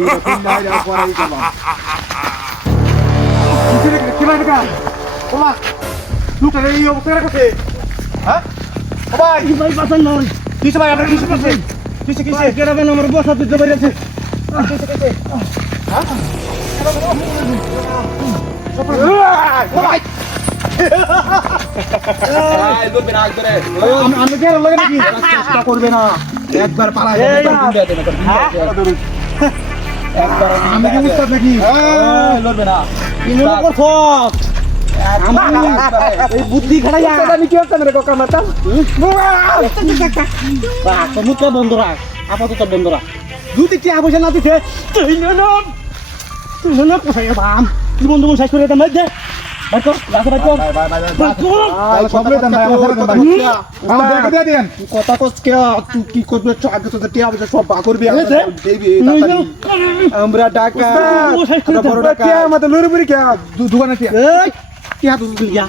এরকম না যাও পড়াই গেলাম কি ভাই কা ওমা লুকা এই অবস্থা রাখছে হ্যাঁ ও ভাই ভাই বাঁচান নয় কিসে ভাই আপনার কিসে করছে কিসে কিসে কেরাবেন আমার বসা দিতে পেরেছে কিসে কিসে হ্যাঁ ও ভাই এই দূর বিনা করে আমি কি আর লাগে নাকি চেষ্টা করবে না একবার পালা যায় একবার দিন দেয় না একবার আমি কি উস্তাদ নাকি লড়বে না ইনো করছ এই বুদ্ধি খাড়াইয়া আমি কি করতাম রে কাকা মাতা তো মুখ বন্ধ রাখ আপাতত বন্ধ রাখ দুই কি আবশ্যক না দিতে তুই না কোথায় বাম তুই বন্ধু শেষ করে দেন দে বাইক রাস্তা বাইক সবলে দেন ভাই আমার দেন ভাই আমার দেখে দিয়ে দেন কথা কস কে তুই কি করবে আগে তো টিয়া বসে সব বা করবি দেবি আমরা টাকা বড় টাকা আমাদের লড়বি কি দোকানে কি এই কি হাত উঠলি যা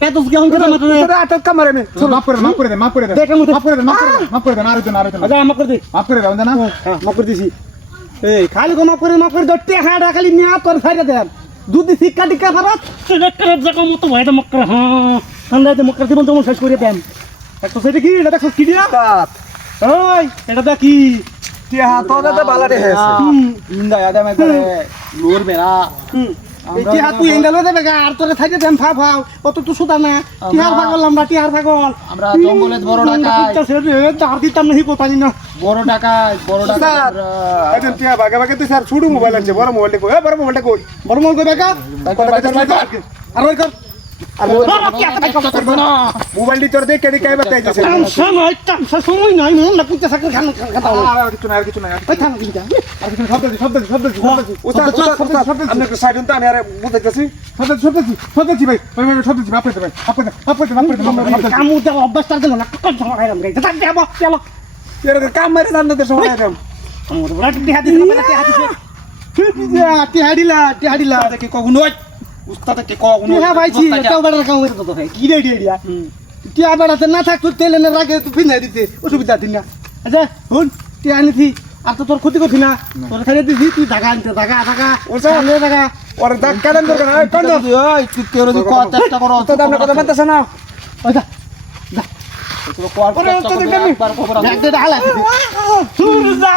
এত কি হন কথা মাথা তোরা আটক কামারে মে মাফ করে দে দেখে মুতে মাফ করে দে আর তো আচ্ছা মাফ করে দে মাফ করে দাও না হ্যাঁ মাফ করে দিছি এই খালি গো মাফ করে দট্টে হাড়া খালি নিয়া তোর ফাইরা দেন দুধ শিক্ষা টিকা ভারত সেটা জায়গা মতো ভাইটা মক্কর হ্যাঁ ঠান্ডাতে মক্কর জীবন যেমন শেষ করে দেন একটা সেটা কি এটা দেখো কি দিয়া ওই এটা দেখ কি কি হাত ওটা বালা রে ইন্দা আদা মে করে লড়বে না এই কি হাত তুই এঙ্গেল দেবে গা আর তোরে থাইতে দেন ফাও অত তো সুদা না কি আর পাগল আমরা কি আর পাগল আমরা জঙ্গলে বড় টাকা চার দিতাম না হিকো পানি না বড় টাকা এখন টিয়া ভাগে ভাগে তুই স্যার ছোট মোবাইল আছে বড় মোবাইলটা কই বড় মোবাইলটা কই বড় মল কই বেকা আর ওই কর আর মোবাইলটি তোর দেখ কেডি কাই বাতাই দিছে সময় নাই মন না কুচা সাকর খান খাতা আর কিছু না ওই থাম কিটা আর কিছু শব্দ আপনি একটু সাইড উনতে আমি আর বুঝাইতেছি শব্দ ভাই শব্দ আপনি কামু দে অভ্যাস তার দিল না কত সময় খাইলাম রে তা দেব চলো এর কাম মারে জানতে দে সময় কাম আমার বড় টি হাতি টি হাডিলা দেখি কগুনো উস্তাদ কে কগুনো হ্যাঁ ভাইছি এটাও বড় কাম করে তো ভাই কি রে ডিয়া টি আবাড়াতে না থাক তুই তেলে না রাগে তুই ফিনা দিতে অসুবিধা দিন না আচ্ছা হুন টি আনিছি আর তো তোর ক্ষতি করছি না তোর খাইয়ে দিছি তুই জায়গা আনতে জায়গা ওসা জায়গা ওর দাগ কাটন দরকার হয় কোন ওই তুই কেউ যদি কত চেষ্টা করো তো আমরা কথা বলতেছ না ওইটা তো কোয়ার একবার খবর আছে দেখ দে হালা সুরজা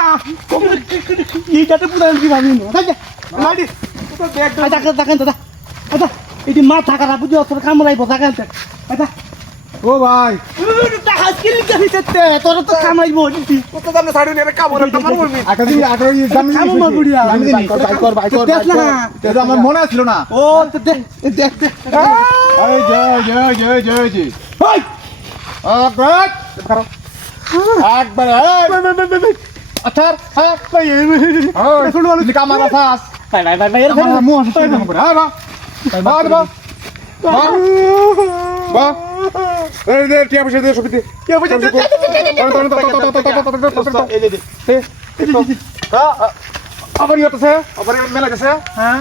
এইটাতে পুরো কি ভাবি না দেখ লাডি তো দেখ আচ্ছা আচ্ছা এটি মা থাকা বুঝি তোর কামড়াইবো জায়গা আনতে আচ্ছা ও ভাই টাকা কিলি দিতে তোর তো কামাইবো দিতি কত দাম না ছাড়ুনি রে কামড় বলবি আকাদি জামি বাই কর দেখ না এটা আমার মনে ছিল না ও দেখ এই জয় ওই একবার আচ্ছা শুনো কামার ফাস ভাই এর আমার মুখ আছে না বড় বা এই দে টিয়া বসে দে সবিতে টিয়া বসে দে এই দে হ্যাঁ আবার ইয়েছে আবার মেলা গেছে হ্যাঁ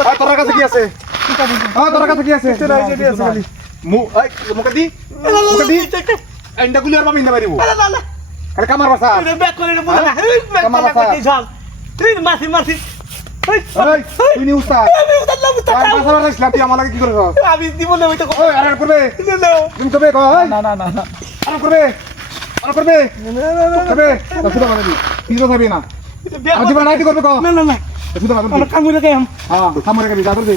আর তোর কাছে কি আছে তোর কাছে কি আছে মুখদি এন্ডাগুলি আর মামি না মারিব আরে কামার বাসা ব্যাক করে না বলা কামার বাসা তুই মাসি তুই নি উস্তাদ আর বাসা রাখছিস তুই আমাকে কি করে আমি দিব না ওইটা ওই আরে করবে তুমি করবে কই না আরে করবে করবে শুধু মানে কি তো যাবে না আর জীবন নাইটি করবে কো না শুধু মানে কামুরে কে হ্যাঁ কামরে কে যা করবে